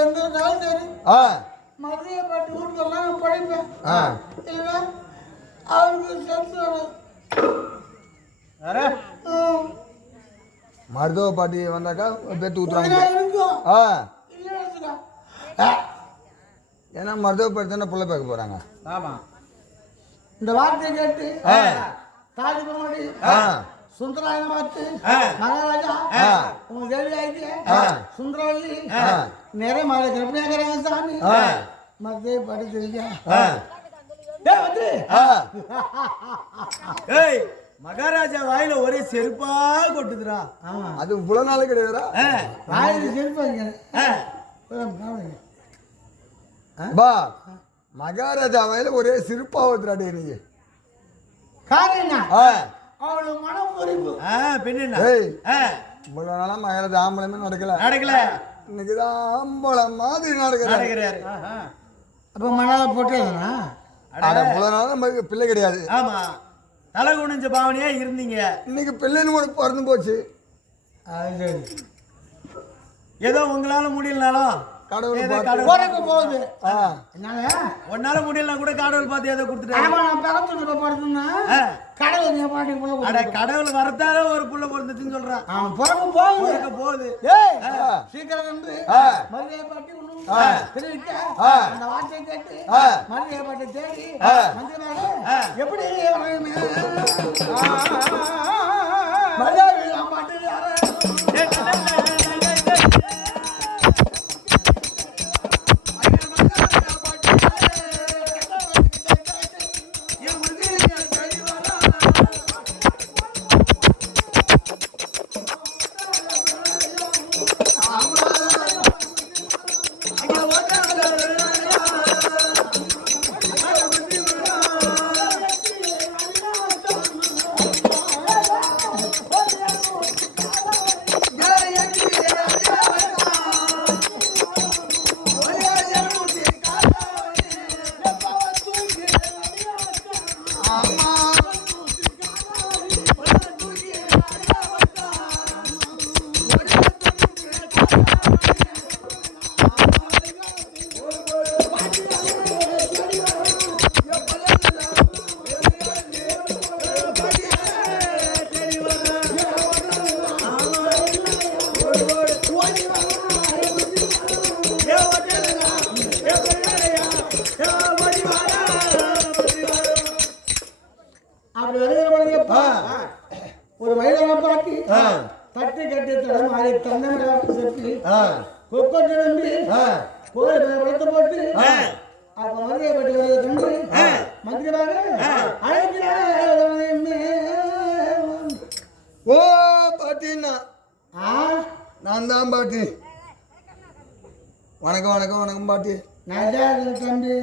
எந்த நாள் சரி மதிய பாட்டு வீட்டுக்கெல்லாம் நான் படைப்பேன் இல்லைன்னா அவருக்கு செத்து மருத்துவ பாட்டி வந்தாக்கா பேத்து ஊத்துறாங்க ஏன்னா மருத்துவ பாட்டி தானே புள்ள பேக்க போறாங்க. ஆமா இந்த வார்த்தையை கேட்டு தாஜ் மஹாடி சுந்தராயன பார்த்து மகாராஜா உங்க தேவி ஆயிட்டு சுந்தரவல்லி நிறைய மாலை கற்பனையாகிறாங்க சாமி மத்திய படிச்சிருக்கா மகாராஜா வாயில ஒரே செருப்பா கொட்டுதுரா. அது புல நாள் கிடையாதுரா வாயில செருப்பா பா மகாராஜா வாயில ஒரே சிரிப்பா வந்துடாடி நீங்க காரணம் அவளுக்கு மனம் பொறிப்பு பின்ன இவ்வளவு நாளா மகாராஜா ஆம்பளமே நடக்கல இன்னைக்குதான் ஆம்பளம் மாதிரி நடக்கிறாரு. அப்ப மணால போட்டேனா இவ்வளவு நாளா நமக்கு பிள்ளை கிடையாது. ஆமா தலை குனிஞ்ச பாவனையா இருந்தீங்க. இன்னைக்கு பிள்ளைன்னு கூட பிறந்து போச்சு. ஏதோ உங்களால முடியலனாலும் கடவுள் போகுது. உன்னால முடியலனா கூட கடவுள் பார்த்து ஏதோ கொடுத்துட்டாங்க. கடவுள் வரத்தால ஒரு புள்ள பிறந்துச்சுன்னு சொல்றான். போகுது சீக்கிரம் வந்து மரியாதை பாட்டி அந்த வார்த்தையை கேட்டு மரியாதை பாட்டி தேடி எப்படி மரியாதை பாட்டு ஒரு வயதான பாட்டி தட்டி கட்டி தடம் அதை தன்னமராக செப்பி கொக்கொட்டு நம்பி கோயில் வளர்த்து போட்டு அப்ப மதுரை பட்டி வரதை கண்டு மந்திரிவாங்க அழைக்கிறாங்க. ஓ பாட்டின்னா நான் தான் பாட்டி. வணக்கம் வணக்கம் வணக்கம் பாட்டி. நான் தம்பி